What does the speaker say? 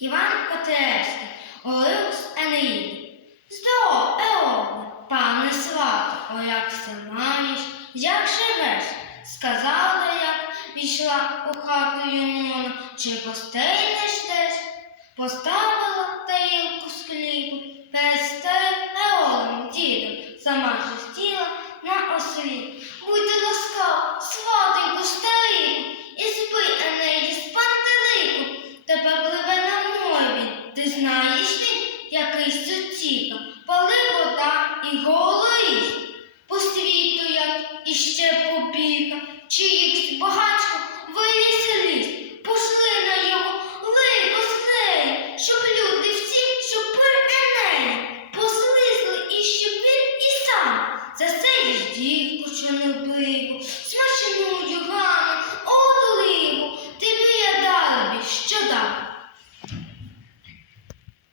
Іван Котляревський, Олеус Енеїд. Здоров, Еоне, пане свато, о як се маєш, як живеш? Сказала, як війшла у хату Юнона, чи гостей не? Поставила тарілку з хлібу перед старим Еолем дідом, сама ж сіла на ослі. Ти знаєш ти, якийсь це ціло, пали вода і голоїсь, по світу як іще побіга, чиїсь багачку вивіселись, пошли на його лихо слеє, щоб люди всі, що перенеї, послизли і він і сам за це їж дівку, що не биву.